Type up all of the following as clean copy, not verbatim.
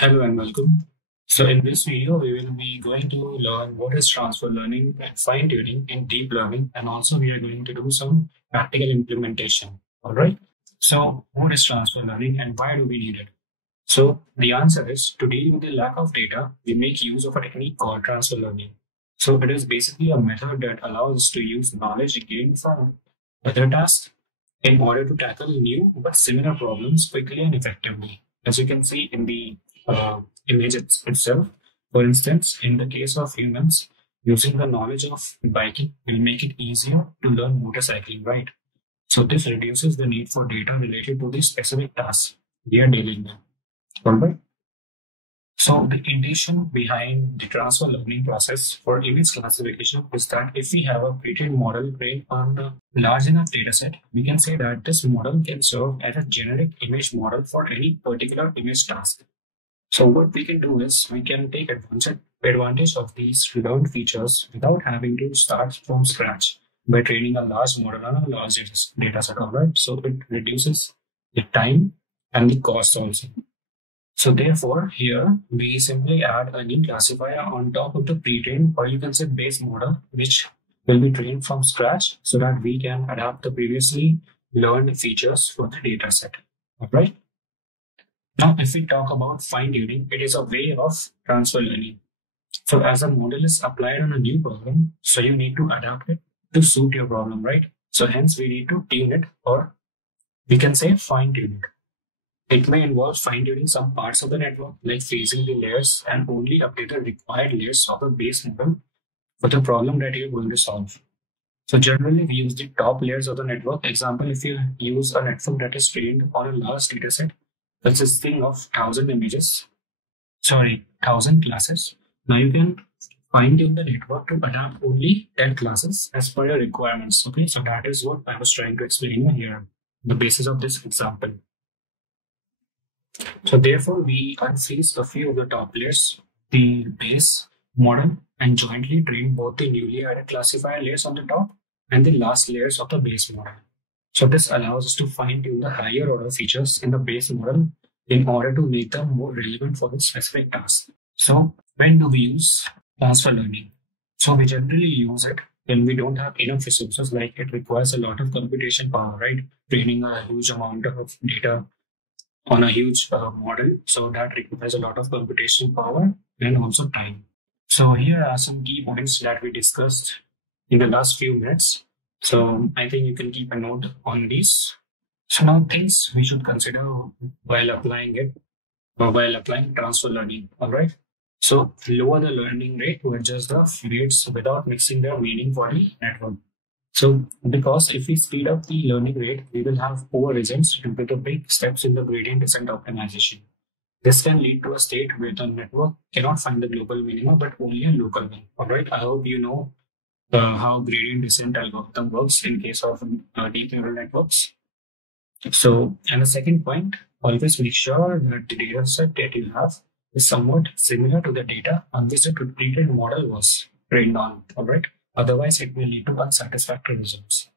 Hello and welcome. So in this video, we will be going to learn what is transfer learning and fine tuning in deep learning, and also we are going to do some practical implementation. All right. So what is transfer learning and why do we need it? So the answer is to deal with the lack of data, we make use of a technique called transfer learning. So it is basically a method that allows us to use knowledge gained from other tasks in order to tackle new but similar problems quickly and effectively. As you can see in the image itself, for instance, in the case of humans, using the knowledge of biking will make it easier to learn motorcycling, right? So this reduces the need for data related to the specific tasks we are dealing with. All right. So the intention behind the transfer learning process for image classification is that if we have a pre-trained model trained on a large enough dataset, we can say that this model can serve as a generic image model for any particular image task. So what we can do is we can take advantage of these learned features without having to start from scratch by training a large model on a large dataset. All right. So it reduces the time and the cost also. So therefore, here we simply add a new classifier on top of the pre-trained, or you can say base model, which will be trained from scratch so that we can adapt the previously learned features for the data set. All right. Now, if we talk about fine tuning, it is a way of transfer learning. So as a model is applied on a new problem, so you need to adapt it to suit your problem, right? So hence we need to tune it, or we can say fine tune it. It may involve fine-tuning some parts of the network, like phasing the layers, and only update the required layers of the base model for the problem that you're going to solve. So generally, we use the top layers of the network. Example, if you use a network that is trained on a large dataset consisting of 1,000 classes, now you can fine-tune the network to adapt only 10 classes as per your requirements. Okay, so that is what I was trying to explain here, the basis of this example. So therefore, we unfreeze a few of the top layers, the base model, and jointly train both the newly added classifier layers on the top and the last layers of the base model. So this allows us to fine-tune the higher order features in the base model in order to make them more relevant for the specific task. So when do we use transfer learning? So we generally use it when we don't have enough resources, like it requires a lot of computation power, right? Training a huge amount of data on a huge model. So that requires a lot of computation power and also time. So here are some key points that we discussed in the last few minutes. So I think you can keep a note on these. So now things we should consider while applying it or while applying transfer learning. All right. So lower the learning rate to adjust the weights without mixing their meaning for the network. So because if we speed up the learning rate, we will have poor results due to the big steps in the gradient descent optimization. This can lead to a state where the network cannot find the global minima, but only a local one. All right. I hope you know how gradient descent algorithm works in case of deep neural networks. So, and the second point, always make sure that the data set that you have is somewhat similar to the data on which the pre-trained model was trained on. All right. Otherwise, it will lead to unsatisfactory results.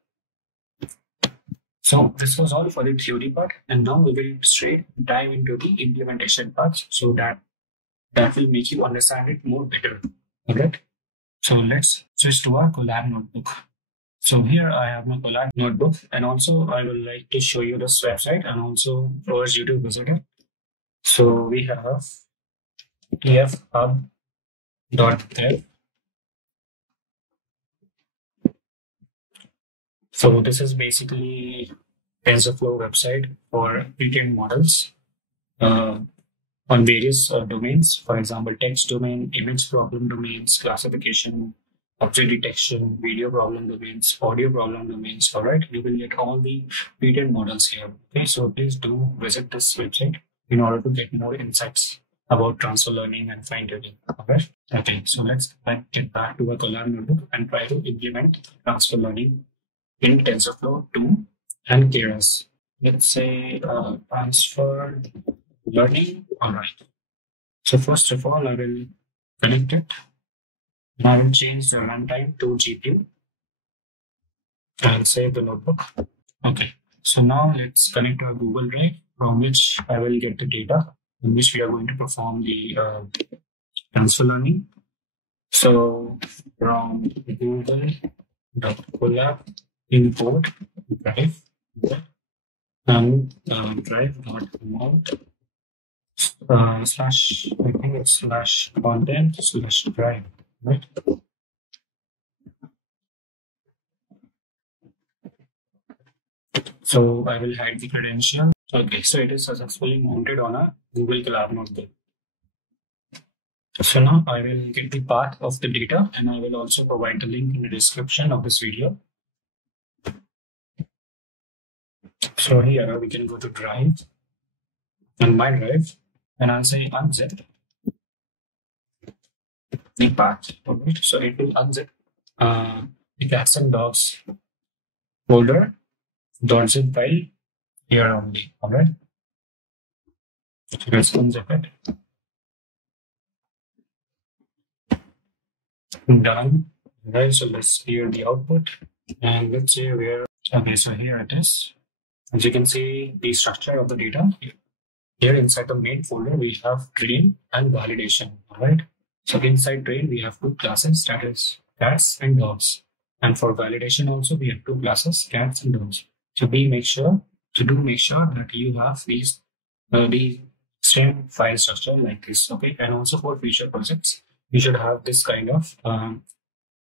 So this was all for the theory part, and now we will straight dive into the implementation part, so that will make you understand it more better. All right. So let's switch to our Colab notebook. So here I have my Colab notebook, and also I will like to show you this website and also urge you to visit it. So we have tfhub.dev. So this is basically Tensorflow website for pre-trained models on various domains. For example, text domain, image problem domains, classification, object detection, video problem domains, audio problem domains. All right, you will get all the pre-trained models here. Okay, so please do visit this website in order to get more insights about transfer learning and fine tuning. All right. Okay, so let's get back to our Colab notebook and try to implement transfer learning in TensorFlow 2 and Keras. Let's say transfer learning. All right. So first of all, I will connect it. And I will change the runtime to GPU and save the notebook. Okay. So now let's connect to a Google Drive from which I will get the data in which we are going to perform the transfer learning. So from Google.colab import drive and drive.mount slash, I think it's slash content slash drive, right? So I will hide the credential. Okay, so it is successfully mounted on a Google Colab notebook. So now I will get the path of the data, and I will also provide the link in the description of this video. So here we can go to Drive and My Drive, and I'll say unzip the path. Alright, so it will unzip the cats and dogs folder .zip file here only. Alright, so let's unzip it. Done. Right, so let's clear the output and let's say where. Okay, so here it is. As you can see, the structure of the data here inside the main folder, we have train and validation. All right. So inside train, we have two classes, that is cats and dogs. And for validation also, we have two classes, cats and dogs. So make sure that you have these the same file structure like this. Okay. And also for future projects, you should have this kind of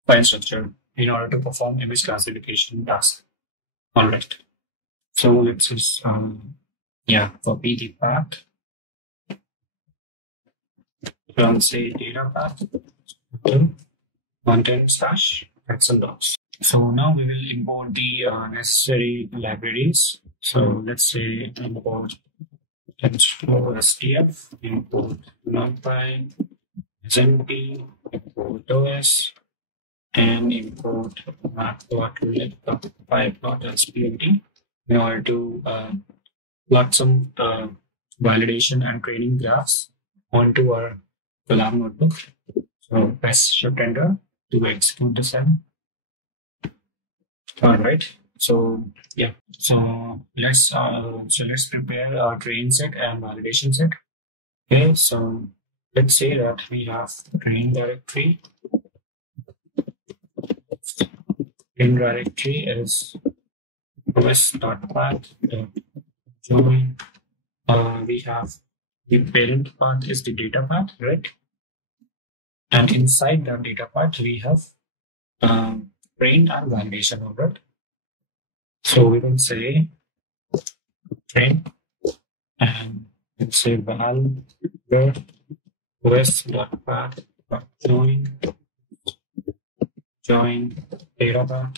file structure in order to perform image classification task. All right. So let's just copy the path. Run say data path content slash cats and dogs. So now we will import the necessary libraries. So let's say import Tensorflow STF, import NumPy, SMP, import OS, and import map.py.splt in order to plot some validation and training graphs onto our Colab notebook. So press Shift Enter to execute the cell. All right. So yeah. So let's prepare our train set and validation set. Okay. So let's say that we have train directory. Train directory is os.path. Join. We have the parent path is the data path, right? And inside that data path, we have train and validation of it. So we will say train and we'll say val os.path join data path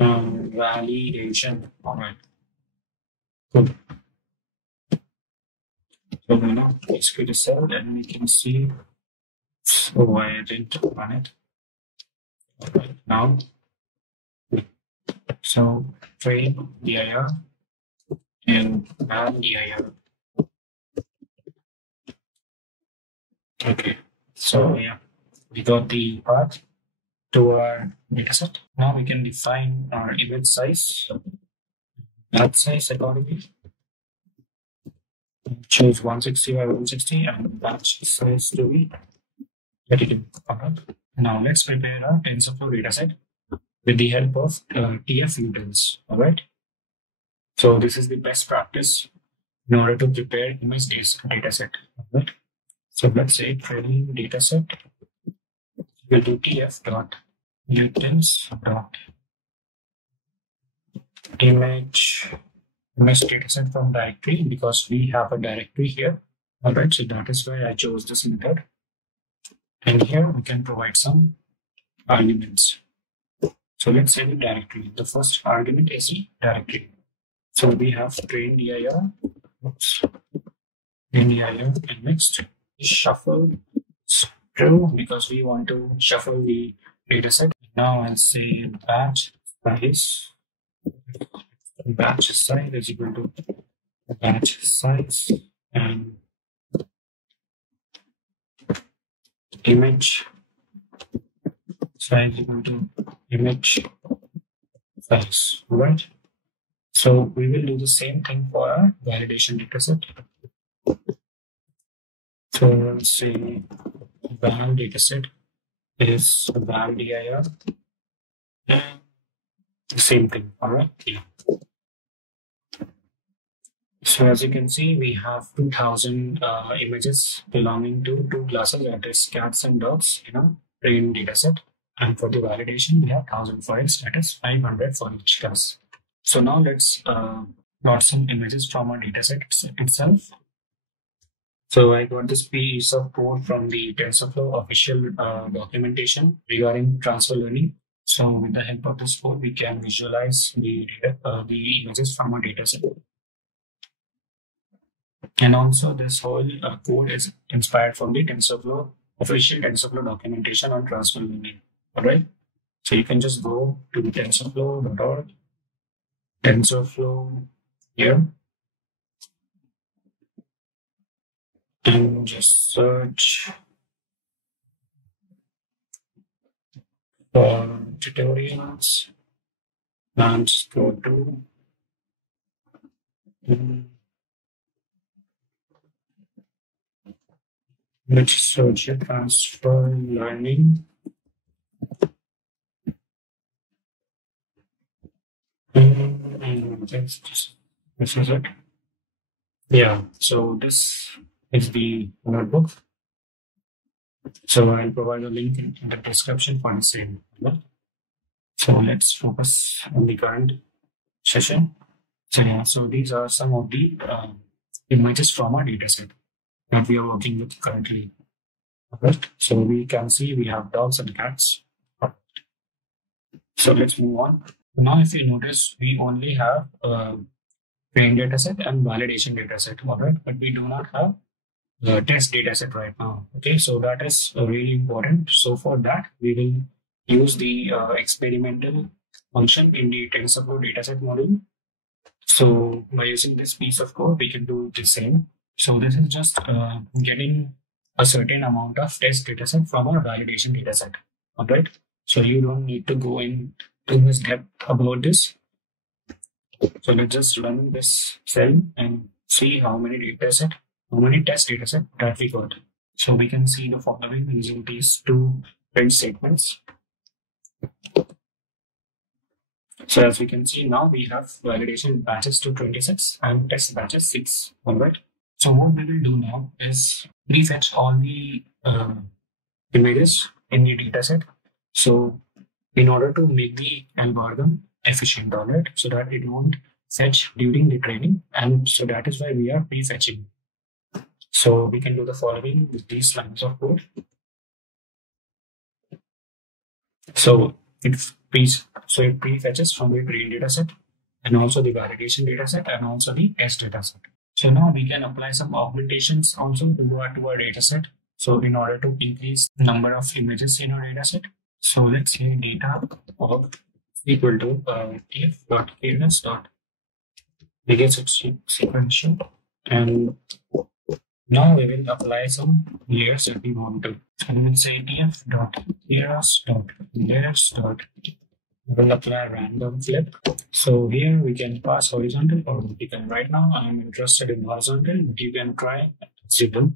validation. All right. Good. So now execute the cell and we can see why I didn't run it. All right, now, so train dir and val dir. Okay, so yeah, we got the path to our dataset. Now we can define our image size, batch size accordingly. Choose 160 by 160 and batch size to be 32. Okay. Now let's prepare a TensorFlow dataset with the help of TF utils. All right. So this is the best practice in order to prepare image dataset. All right. So let's say training dataset. We'll do TF dot utils dot image dataset from directory because we have a directory here. All right, so that is why I chose this method. And here we can provide some arguments. So let's say the directory. The first argument is the directory. So we have train dir, and next shuffle true because we want to shuffle the dataset. Now I'll say batch size. Batch size is equal to batch size and image size equal to image size, right? So we will do the same thing for our validation dataset. So let's say val dataset is val dir. The same thing, all right? Yeah. So as you can see, we have 2000 images belonging to two classes, that is cats and dogs, train dataset. And for the validation, we have 1000 files, that is 500 for each class. So now let's plot some images from our dataset itself. So I got this piece of code from the TensorFlow official documentation regarding transfer learning. So with the help of this code, we can visualize the images from our dataset. And also this whole code is inspired from the TensorFlow official TensorFlow documentation on transfer learning. All right. So you can just go to the TensorFlow.org, TensorFlow here, and just search for tutorials and go to let's search your transfer learning. And this is it. Yeah, so this is the notebook. So I'll provide a link in the description for the same. So let's focus on the current session. So yeah, so these are some of the images from our dataset that we are working with currently. Right? So we can see we have dogs and cats. So let's move on. Now, if you notice, we only have train dataset and validation dataset, all right? But we do not have the test dataset right now. Okay, so that is really important. So for that, we will use the experimental function in the TensorFlow dataset module. So by using this piece of code, we can do the same. So this is just getting a certain amount of test dataset from our validation dataset. All right. So you don't need to go in too much depth about this. So let's just run this cell and see how many test dataset that we got. So we can see the following using these two print statements. So as we can see now, we have validation batches to 26 and test batches 6. All right. So what we will do now is prefetch all the images in the dataset. So in order to make the algorithm efficient, all right, so that it won't fetch during the training, and so that is why we are prefetching. So we can do the following with these lines of code. So it prefetches from the train dataset and also the validation dataset and also the test dataset. So now we can apply some augmentations also to our dataset. So in order to increase the number of images in our dataset, so let's say data of equal to tf.cadence.biggest sequential, and now we will apply some layers that we want to. So we will say tf.layers.layers. We will apply random flip. So here we can pass horizontal or vertical. Right now I am interested in horizontal, but you can try zero.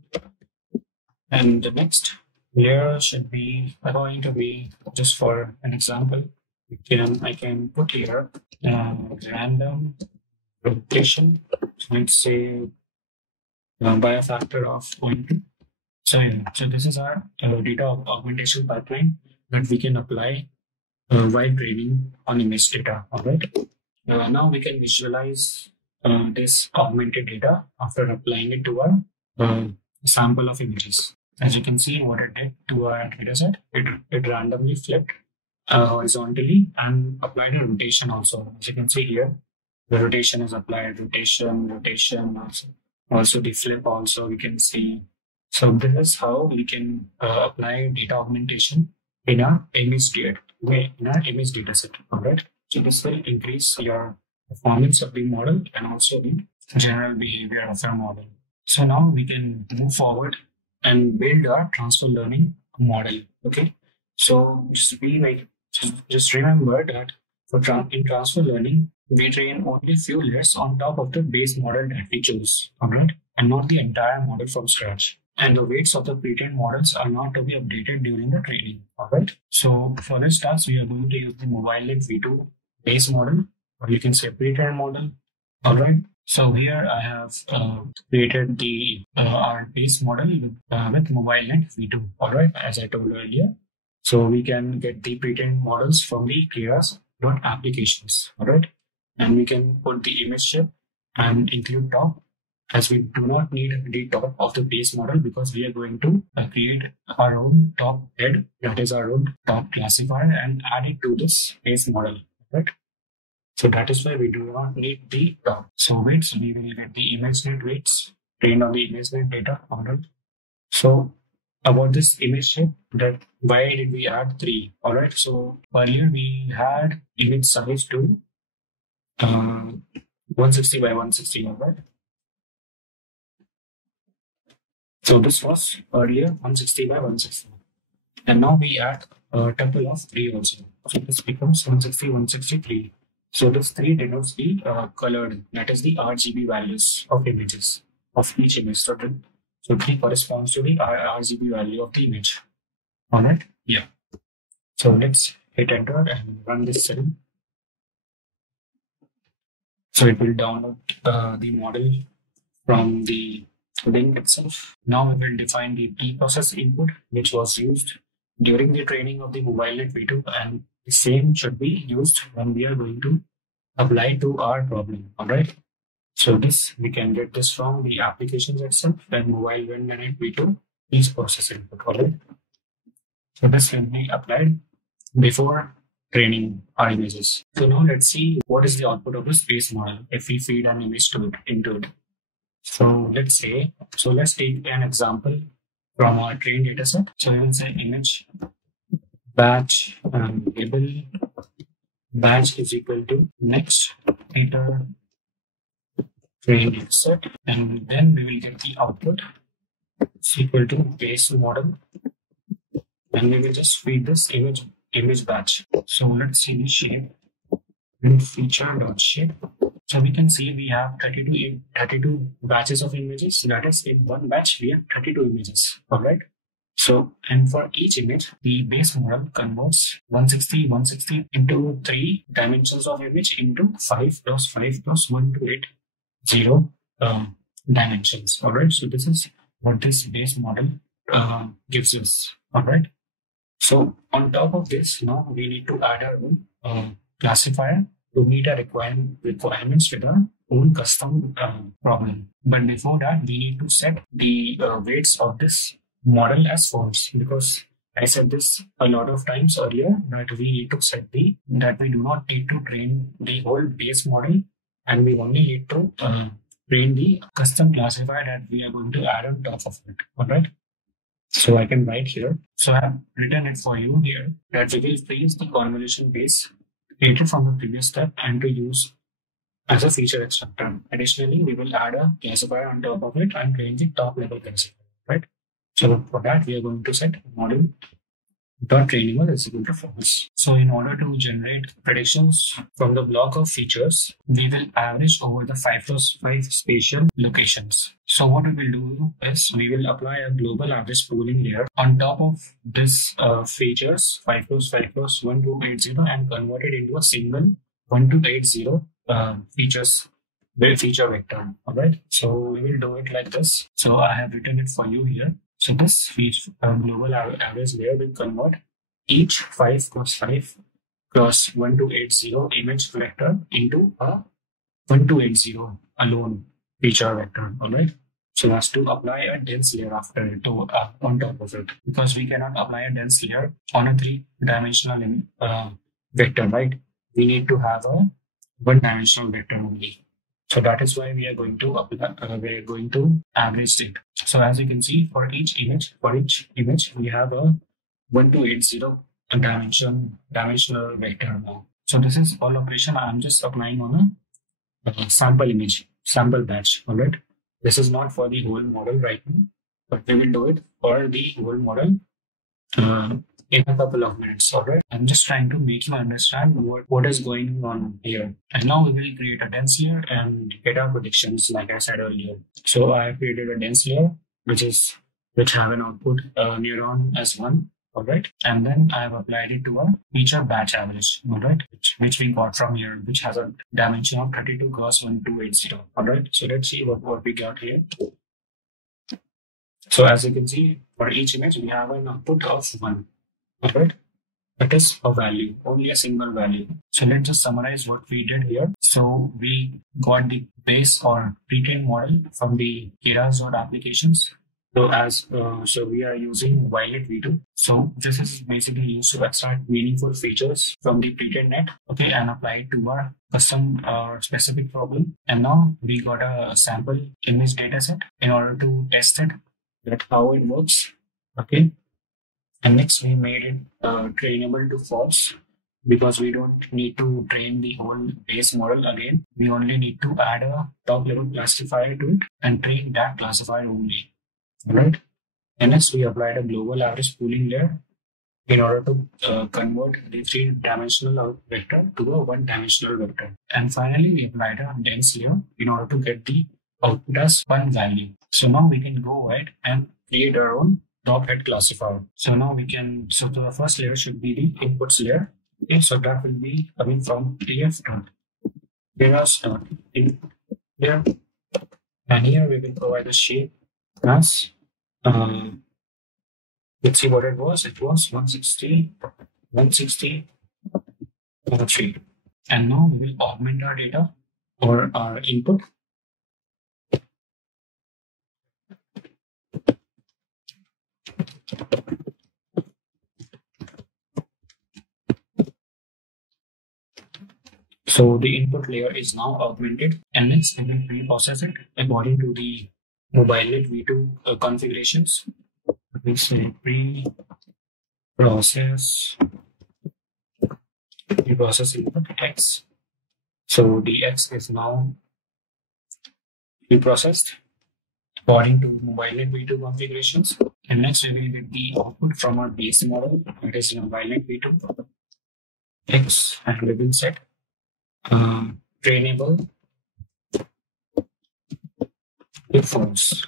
And the next layer should be going to be, just for an example, I can put here random rotation. So let's say by a factor of 0.2. So yeah, so this is our data augmentation pipeline that we can apply while training on image data. All right. Now we can visualize this augmented data after applying it to our sample of images. As you can see, what it did to our dataset, it randomly flipped horizontally and applied a rotation also. As you can see here, the rotation is applied, rotation also the flip also we can see. So this is how we can apply data augmentation in our image dataset. All right. So this will increase your performance of the model and also the general behavior of your model. So now we can move forward and build our transfer learning model. Okay. So just remember that in transfer learning, we train only few layers on top of the base model that we choose, all right, and not the entire model from scratch. And the weights of the pre-trained models are not to be updated during the training, all right. So for this task, we are going to use the MobileNet V2 base model, or you can say pre-trained model, all right. So here I have created the our base model with MobileNet V2, all right, as I told earlier. So we can get the pre-trained models from the Keras.applications, all right? And we can put the image shape and include top, as we do not need the top of the base model because we are going to create our own top head, that is our own top classifier, and add it to this base model, right? So that is why we do not need the top. So weights, we will get the imagenet weights trained on the imagenet data, all right? So about this image shape, that why did we add 3? All right. So earlier we had image size to 160 by 160, all right. So this was earlier 160 by 160, and now we add a tuple of 3 also. So this becomes 160, 163. So this 3 denotes the colored, that is the RGB values of images of each image. So 3 corresponds to the RGB value of the image. All right. Yeah. So let's hit enter and run this cell. So it will download the model from the link itself. Now we will define the preprocess input, which was used during the training of the MobileNet V2, and the same should be used when we are going to apply to our problem. All right. So this, we can get this from the applications itself, and MobileNet V2 is process input, all right? So this will be applied before training our images. So now let's see what is the output of the space model if we feed an image into it. So let's take an example from our trained dataset. So we will say image batch label batch is equal to next data trained dataset, and then we will get the output is equal to base model, and we will just feed this image batch. So let's see the shape and feature.shape. So we can see we have 32 batches of images. That is, in one batch we have 32 images. All right. So, and for each image, the base model converts 160 into 3 dimensions of image into 5 plus 5 plus 1 to 8 0 dimensions. All right. So this is what this base model gives us. All right. So on top of this, now we need to add our own classifier to meet our requirements with our own custom problem. But before that, we need to set the weights of this model as false, because I said this a lot of times earlier that we need to set that we do not need to train the whole base model, and we only need to train the custom classifier that we are going to add on top of it. All right. So I can write here. So I have written it for you here that we will freeze the convolution base created from the previous step and to use as a feature extractor. Additionally, we will add a classifier on top of it and train the top level classifier. Right. So for that, we are going to set model dot trainable is equal to false. So in order to generate predictions from the block of features, we will average over the 5 plus 5 spatial locations. So what we will do is we will apply a global average pooling layer on top of this features 5 plus 5 plus 1280 and convert it into a single 1280 feature vector. All right. So we will do it like this. So I have written it for you here. So this global average layer will convert each 5 plus 5 plus 1280 image vector into a 1280 alone feature vector. All right. So as to apply a dense layer after it on top of it, because we cannot apply a dense layer on a 3-dimensional vector, right? We need to have a 1-dimensional vector only. So that is why we are going to average it. So as you can see, for each image, we have a 1280 dimensional vector now. So this is all operation I am just applying on a sample batch. All right. This is not for the whole model right now, but we will do it for the whole model in a couple of minutes. All right. I'm just trying to make you understand what is going on here. And now we will create a dense layer and get our predictions, like I said earlier. So I have created a dense layer, which have an output neuron as one. All right. And then I have applied it to a feature batch average. All right. Which we got from here, which has a dimension of 32 cross 1280. All right. So let's see what we got here. So as you can see, for each image, we have an output of 1. All right. That is a value, only a single value. So let's just summarize what we did here. So we got the base or pre-trained model from the Keras.applications. So we are using Violet V2. So this is basically used to extract meaningful features from the pre-trained net, okay, and apply it to our custom specific problem. And now we got a sample image dataset in order to test it, that how it works, okay. And next we made it trainable to false, because we don't need to train the whole base model again. We only need to add a top level classifier to it and train that classifier only. All right. And next we applied a global average pooling layer in order to convert the 3-dimensional vector to a 1-dimensional vector. And finally, we applied a dense layer in order to get the output as one value. So now we can go ahead and create our own top head classifier. So now we can, so the first layer should be the inputs layer. Okay, so that will be coming from tf.keras.input layer. And here we will provide the shape as, let's see what it was. It was 160, 3. And now we will augment our data or our input. So the input layer is now augmented, and next we will pre-process it according to the MobileNet V2 configurations. We say pre-process input X. So the X is now pre-processed according to MobileNet V2 configurations. And next we will get the output from our base model, that is MobileNet V2 X, and we will set trainable to false,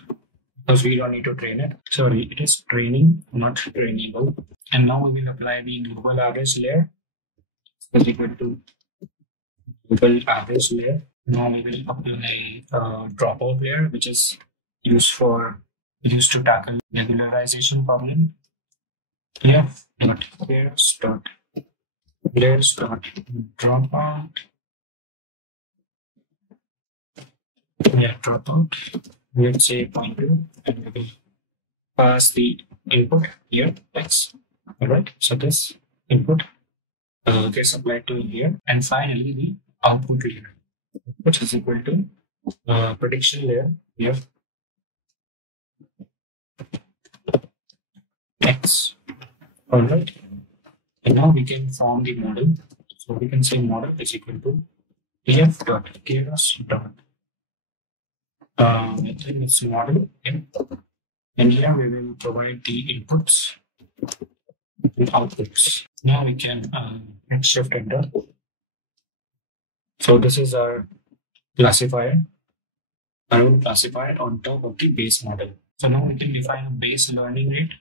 because we don't need to train it. Sorry, it is training, not trainable. And now we will apply the global average layer is equal to global average layer. Now we will apply dropout layer, which is used to tackle regularization problem. Layers.dropout. Dropout. Let's say 0.2, and we will pass the input here X. All right. So this input gets applied to here, and finally the output layer, which is equal to prediction layer here X. All right. And now we can form the model. So we can say model is equal to tf.keras. I think it's model in. And here we will provide the inputs and outputs. Now we can hit shift enter. So this is our classifier, our own classifier on top of the base model. So now we can define a base learning rate.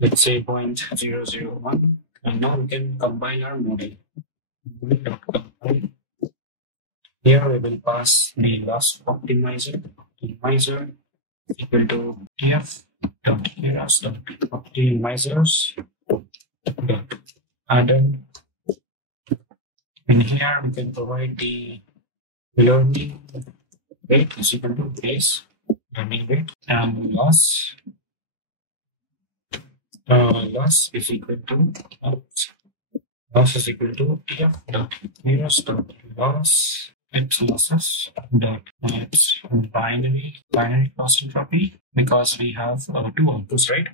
Let's say 0.001. And now we can compile our model. Here we will pass the loss optimizer equal to tf.keras.optimizers.addon. And here we can provide the learning rate is equal to base learning rate, and loss is equal to tf.keras.loss losses.maps binary cost entropy, because we have two outputs, right?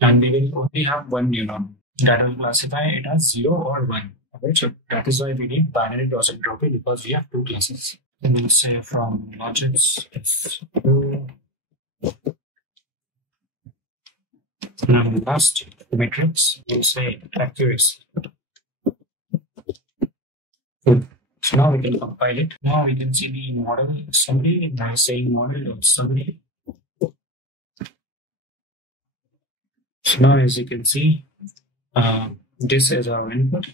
And we will only have one neuron that will classify it as 0 or 1. Okay, so that is why we need binary cross entropy, because we have two classes. And we'll say from logits to last metrics, we'll say accuracy. Good. So now we can compile it. Now we can see the model summary by saying model.summary. So now as you can see, this is our input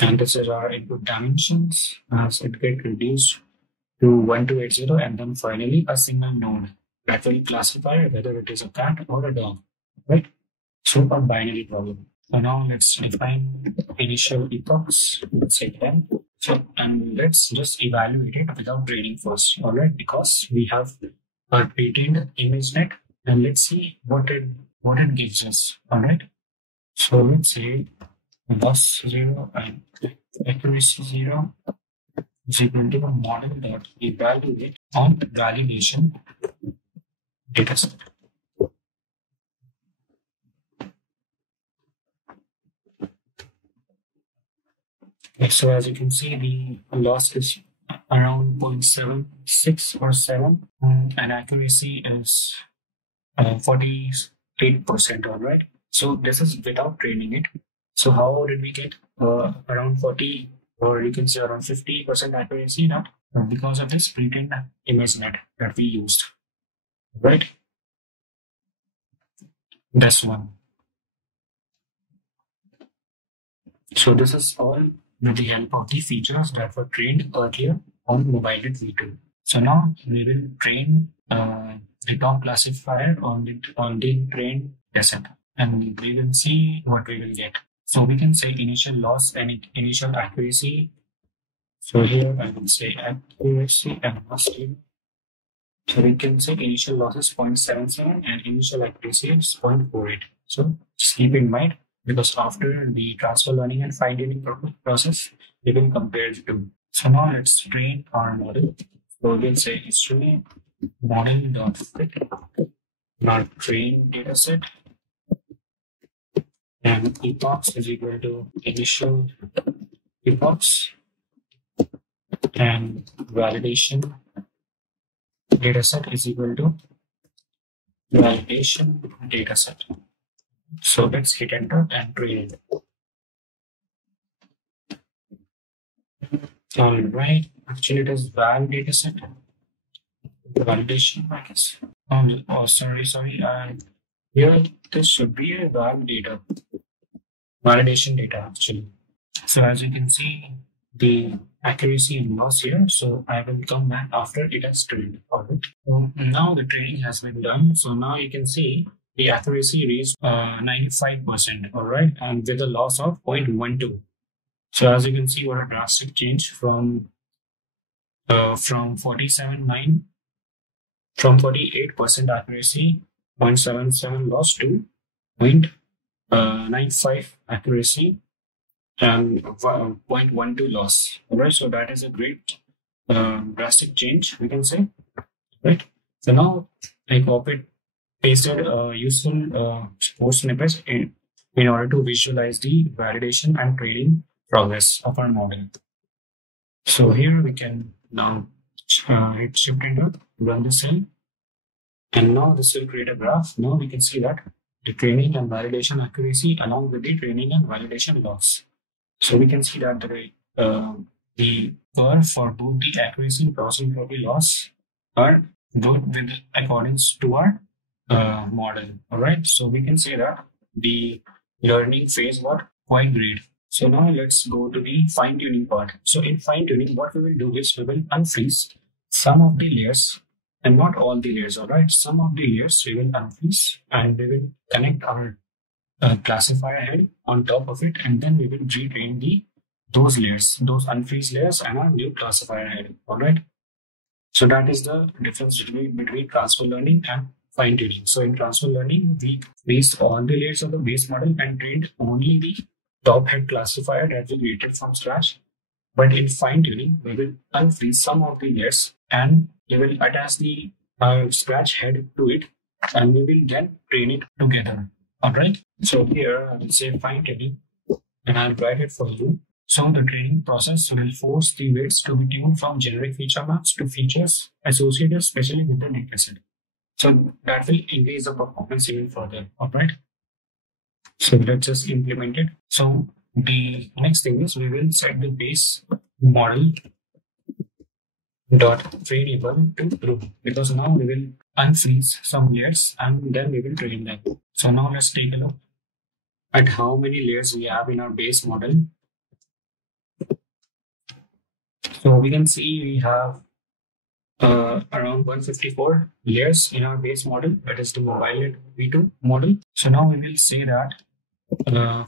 and this is our input dimensions as it get reduced to 1280 and then finally a single node that will classify whether it is a cat or a dog, right? So a binary problem. So now let's define initial epochs, let's say 10. So, and let's just evaluate it without training first, all right? Because we have a retained imagenet and let's see what it gives us, all right? So let's say loss 0 and accuracy 0 is equal to a model dot evaluate on validation dataset. Okay, so as you can see, the loss is around 0.76 or 7, and accuracy is 48%, all right? So this is without training it. So how did we get around 40 or you can say around 50% accuracy now? Because of this retained imagenet that we used, right? That's one. So this is all with the help of the features that were trained earlier on MobileNet V2. So now we will train the top classifier on the trained dataset, and we will see what we will get. So we can say initial loss and initial accuracy. So here I will say accuracy and loss table. So we can say initial loss is 0.77 and initial accuracy is 0.48. So just keep in mind, because after the transfer learning and fine-tuning process, we will compare the two. So now let's train our model. So we'll say history model.fit, not train dataset, and epochs is equal to initial epochs and validation dataset is equal to validation dataset. So let's hit enter and train it. All right, actually it is val dataset. Validation, I guess. Oh, sorry. Here this should be a validation data actually. So as you can see, the accuracy and loss here. So I will come back after it has trained. All right. So now the training has been done. So now you can see the accuracy reached 95%. All right, and with a loss of 0.12. So as you can see, what a drastic change from 48% accuracy, 0.77 loss to 0.95 accuracy and 0.12 loss. All right, so that is a great drastic change, we can say, right? So now I pasted useful source snippets in order to visualize the validation and training progress of our model. So here we can now hit shift enter, run the cell, and now this will create a graph. Now we can see that the training and validation accuracy along with the training and validation loss. So we can see that the curve for both the accuracy and probability loss are both with accordance to our model. All right, so we can say that the learning phase was quite great. So now let's go to the fine-tuning part. So in fine-tuning, what we will do is we will unfreeze some of the layers and not all the layers. All right, some of the layers we will unfreeze and we will connect our classifier head on top of it, and then we will retrain those layers, those unfreeze layers, and our new classifier head. All right. So that is the difference between transfer learning and fine-tuning. So in transfer learning, we freezed all the layers of the base model and trained only the top head classifier that we created from scratch. But in fine-tuning, we will unfreeze some of the layers and we will attach the scratch head to it, and we will then train it together. All right. So here I will say fine-tuning, and I'll write it for you. So the training process will force the weights to be tuned from generic feature maps to features associated especially with the dataset. So that will increase the performance even further. All right. So let's just implement it. So the next thing is we will set the base model dot trainable to true, because now we will unfreeze some layers and then we will train them. So now let's take a look at how many layers we have in our base model. So we can see we have around 154 layers in our base model, that is the mobile V2 model. So now we will say that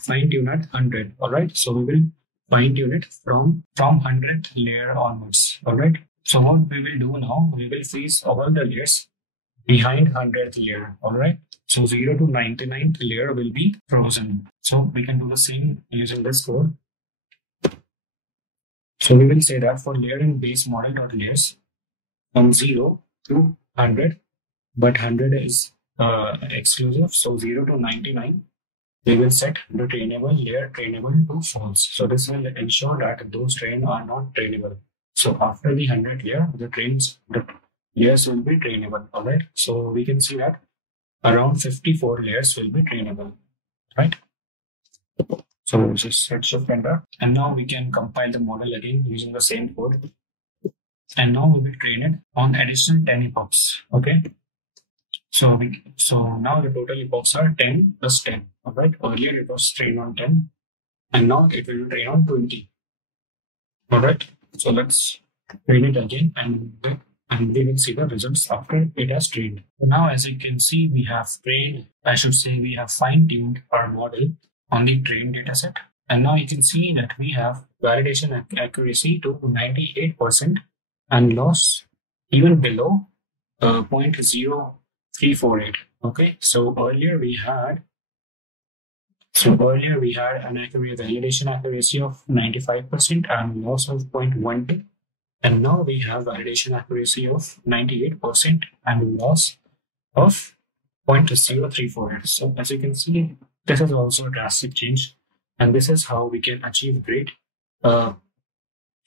fine tune at 100. All right. So we will fine tune it from 100th layer onwards. All right. So what we will do now, we will freeze all the layers behind 100th layer. All right. So 0 to 99th layer will be frozen. So we can do the same using this code. So we will say that for layer in base model dot layers from 0 to 100, but 100 is exclusive. So 0 to 99, we will set the trainable layer trainable to false. So this will ensure that those trains are not trainable. So after the 100 layer, the layers will be trainable. All right. So we can see that around 54 layers will be trainable. Right. So just set shift enter, and now we can compile the model again using the same code. And now we will train it on additional 10 epochs. Okay. So now the total epochs are 10 plus 10. All right. Earlier it was trained on 10, and now it will train on 20. All right. So let's train it again, and we will see the results after it has trained. So now, as you can see, we have trained. We have fine-tuned our model on the trained dataset, and now you can see that we have validation accuracy to 98% and loss even below 0.0348. Okay, so earlier we had an validation accuracy of 95% and loss of 0.12, and now we have validation accuracy of 98% and loss of 0.0348. So as you can see, this is also a drastic change, and this is how we can achieve great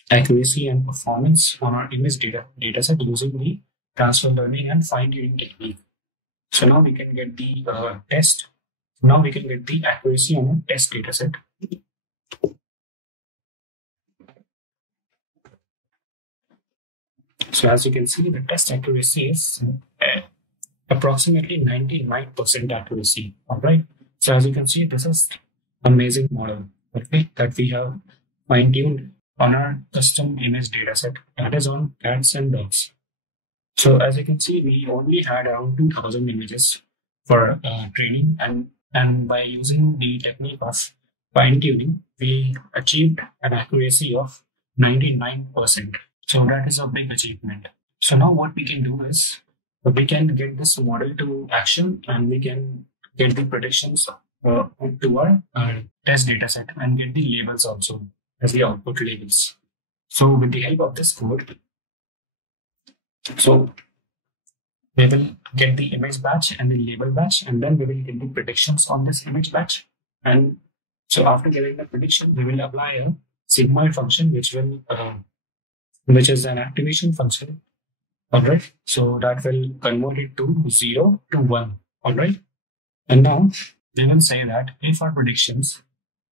accuracy and performance on our image dataset using the transfer learning and fine-tuning technique. So now we can get the accuracy on a test dataset. So as you can see, the test accuracy is approximately 99% accuracy. All right. So as you can see, this is amazing model, okay, that we have fine-tuned on our custom image dataset, that is on cats and dogs. So as you can see, we only had around 2,000 images for training, and by using the technique of fine-tuning, we achieved an accuracy of 99%. So that is a big achievement. So now what we can do is we can get this model to action, and we can get the predictions to our test dataset and get the labels also as the output labels. So with the help of this code, so we will get the image batch and the label batch, and then we will get the predictions on this image batch. And so after getting the prediction, we will apply a sigmoid function, which is an activation function. All right. So that will convert it to 0 to 1. All right. And now we will say that if our predictions,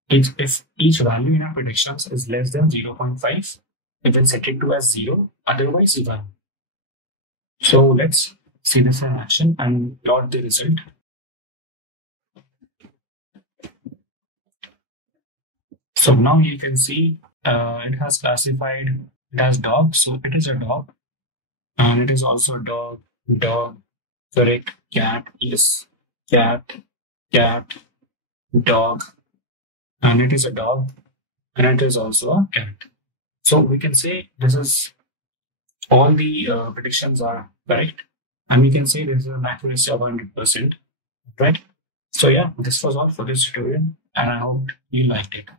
if each value in our predictions is less than 0.5, we will set it to as 0, otherwise 1. So let's see this in action and plot the result. So now you can see it has classified it as dog. So it is a dog, and it is also dog, correct, cat, yes, cat, dog, and it is a dog, and it is also a cat. So we can say this is all the predictions are correct, and we can say this is an accuracy of 100%, right? So yeah, this was all for this tutorial, and I hope you liked it.